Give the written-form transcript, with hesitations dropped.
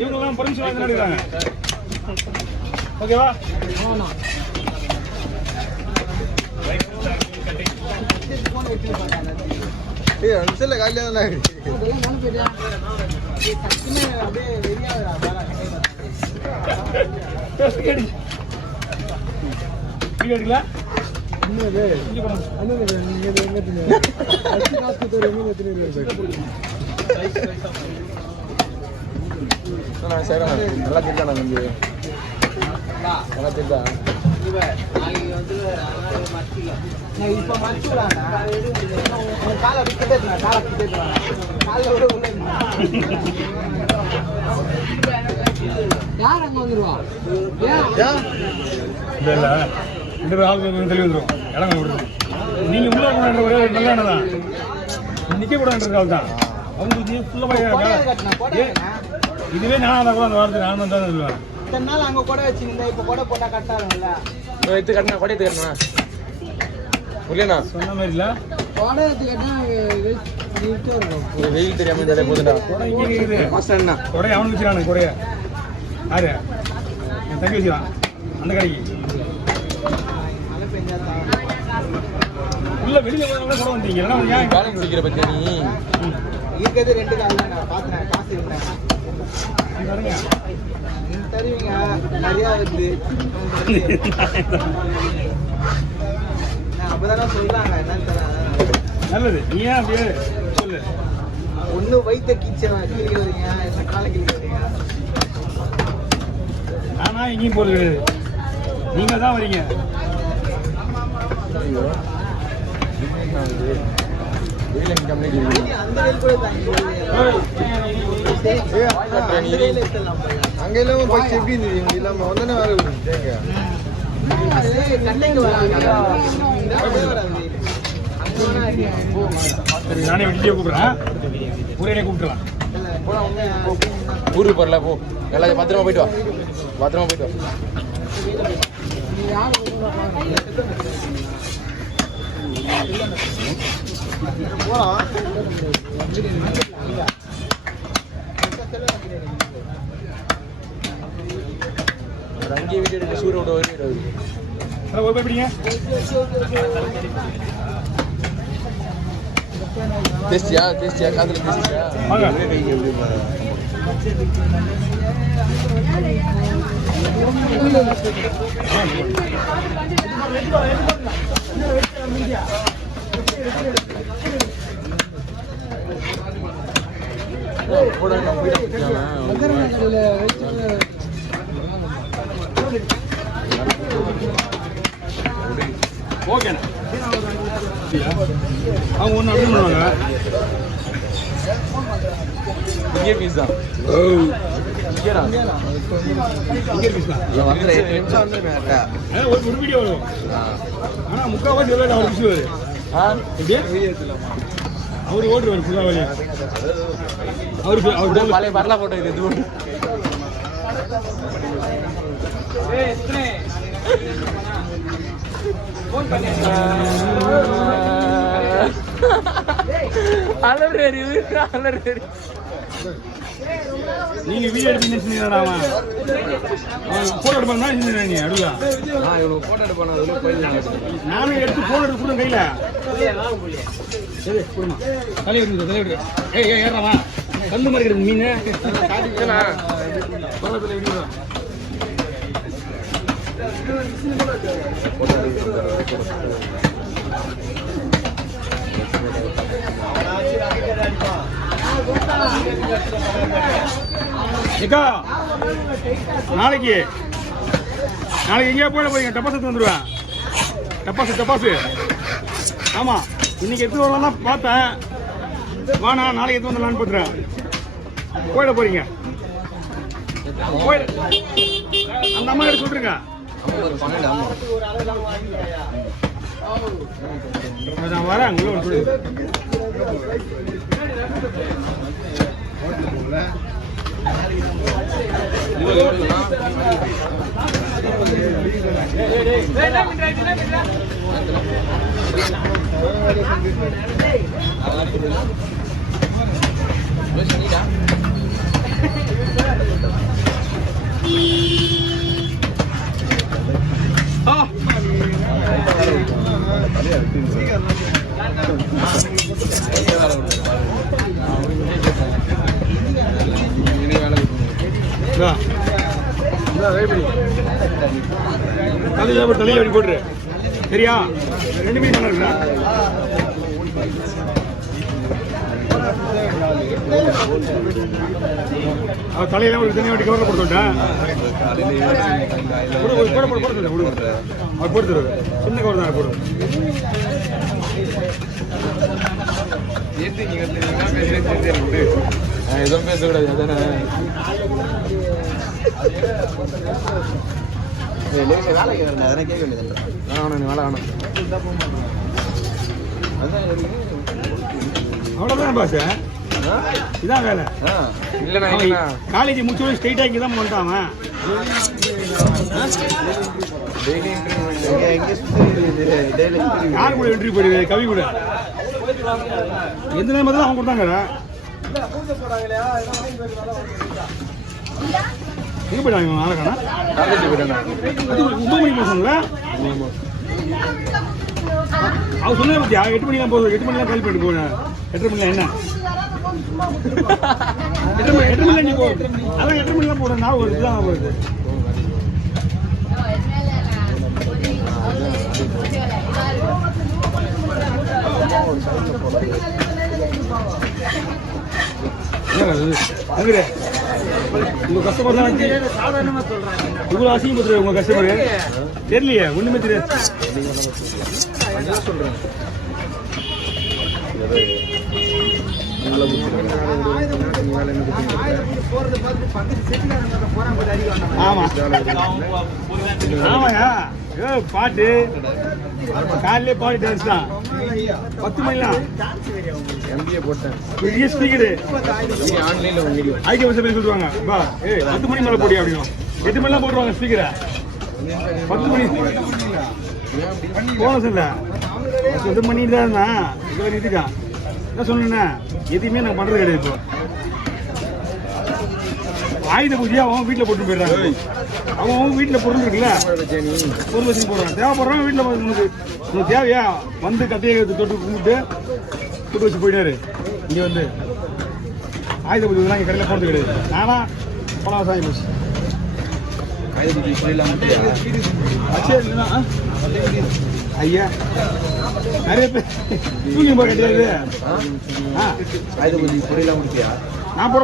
இவங்கெல்லாம் பர்மிஷன் வாங்கி நடக்கிறாங்க. ஓகேவா? நல்லா திட்டானா தம்பி, நல்லா திட்டா. இப்ப மச்சுடாங்க காலை விட்டு யார் அங்க வந்துருவா? இல்ல இந்த ஆளுக்கு தெளிவு வந்துடும். இடம் விடுறது நீங்க உள்ள இருக்கணும். ஒரே நல்ல இடம் தான், நிக்க கூடாது ஆள் தான். அவங்களுக்கு இதுவே நான் கூட அந்த வாரத்துக்கு நான் தான் சொல்லுவேன். இத்தனை நாள் அங்க கூட வச்சுருந்தா இப்ப கூட போட்டா கட்டாரும்ல. எடுத்து கட்டினா கொடை எடுத்து கட்டினா இல்லைண்ணா சொன்ன மாதிரி இல்ல. கொடை எடுத்து கட்டினா வெயில் தெரியாம இருந்தாலே போதுடா. கொடை இங்கே இருக்குது. என்ன கொடை அவனுக்கு வச்சுக்கிறானு கொடைய யாரு என் தங்கி வச்சுக்கிறான் அந்த கடைக்கு. மழை பெஞ்சா உள்ள வெளியில கொடை வந்தீங்க ஏன் காலம் பிடிக்கிற பத்தியா நீ? இருக்கிறது 2 கால் தான் பாத்துறேன். காசு இருந்தேன் தருவீங்க நிறையா வருது. அப்பதானே சொல்றாங்க என்னன்னு தர. நல்லது. நீ ஏன் அப்படியே சொல்லு. ஒண்ணு வயிற்ற கிழிக்கிறீங்க, காலை கிழிக்கிறீங்க. நானா எங்கேயும் போறது கிடையாது, நீங்க தான் வரீங்க. அங்க இல்லாம போய் எப்படி இருந்தது இல்லாம வந்தானே வேலை சரி நானே வீட்லயே கூப்பிடுறேன். ஊரே கூப்பிட்டுலாம் ஊருக்கு போறல போ. எல்லாத்தையும் பத்திரமா போயிட்டு வா, பத்திரமா போயிட்டு வா. அங்கேயே வீட்டு எடுக்க சூரிய விட ஒரு போய்பிடிங்க. டேஸ்டியா டேஸ்டியா காதல டேஸ்டியா ஓகேண்ணா. அவங்க ஒன்று அப்படி பண்ணுவாங்க. இங்கே பீஸ் தான். ஒரு வீடியோ வரும். ஆனா முக்கால்வாசி அவர் பிடிச்சுவாரு. அவரு ஓட்டுவார் ஃபுல்லா வழி. அவரு பழைய பரலா போட்டோ இது எது நீங்க வீடியோ எடுத்து போட்டோ எடுப்பாங்க நீ அடுவா போட்டோ எடுப்பான நானும் எடுத்து போன் எடுத்து கூட கையில சரி கொடுமா தலைவர் தலைவர் ஏறாமா கல்லு மாதிரி மீன் நாளைக்கு எங்கேயா போயிட போறீங்க? டப்பாசத்து வந்துடுவேன். டப்பாசு ஆமா இன்னைக்கு எடுத்து வரலாம் பார்த்தேன். வாண்ணா நாளைக்கு எடுத்து வந்துடலான்னு பார்த்துறேன். போயிட போறீங்க? அந்த அம்மா கிட்ட சொல்றீங்க. நான் வரேன் உள்ள ஒரு சொல்லு. தலையை அப்படி போட்டுரு சரியா 2 மீன் பண்ண தலையெல்லாம் ஒரு தனியாக கவரில் கொடுத்துட்டேன் போட்டு சின்ன கவர் தான் போடும் எதுவும் பேசக்கூடாது அதானே வேலை கேட்கறேன் அதெல்லாம் கேட்க வேண்டியது வேணாம் வேலை வேணாம் அவ்வளோதான் பாஸ் இதான் வேலை இல்லைண்ணா காலேஜ் முடிச்சு ஸ்ட்ரெயிட்டாக இங்கே தான் வந்துட்டான் யார் கூட என்ட்ரி போயிடுது கவி கூட எந்த நேரம் தான் அவங்க கொடுத்தாங்க எங்கே போயிட்டாங்க நாளைக்கானா காலேஜ் போயிட்டேண்ணா 9 மணிக்கு போகணுங்களா அவர் சொன்ன பத்தியா 8 மணிலாம் போதும் 8 மணிலாம் கால் பண்ணிட்டு போனேன் 8:30 மணிலாம் என்ன 8 மணிலாம் நீ போ அதான் 8 மணிலாம் போடுறேன் நான் ஒரு இதுதான் போகுது உங்க கஸ்டமர் தான் சாதாரணமா சொல்றாங்க இவ்வளவு அசிங்கப்படுத்துற உங்க கஸ்டமர் தெரியலையே ஒண்ணுமே தெரியாது சொல்றேன் ஆமா ஆமாயா பாட்டு காலையிலே பாட்டு டான்ஸ் தான் 10 மணிலாம் எம்பிஏ போட்டேன் பெரிய ஸ்பீக்கரு ஆன்லைன்ல வாங்கிடுவேன் ஐடி வசதி பேர் சொல்லுவாங்க பா 10 மணி மேலே போடி அப்படின்னா 8 மணிலாம் போட்டுருவாங்க ஸ்பீக்கரை 10 மணி போனஸ் இல்லை 10 மணி தான் இருந்தான் இவ்வளோ நிறுத்திட்டான் என்ன சொன்னேன்னா எதுவுமே நான் பண்ணுறது கிடையாது இப்போ ஆயுத பூஜையா அவன் வீட்டில் போட்டு போயிடுறாங்க அவன் வீட்டில் பொருள் இருக்குல்ல பொருள் வச்சு போடுறான் தேவைப்படுறான் வீட்டில் உனக்கு தேவையா வந்து கத்தையை தொட்டு கும்பிட்டு கூட்டு வச்சு போயிட்டாரு இங்கே வந்து ஆயுத பூஜை இங்கே கடையில் போகிறது கிடையாது நானா பணம் சாமி போச்சு ஐயா நிறைய பேர் தூக்கி போய் கிடையாது புரியல முடிச்சியா நான்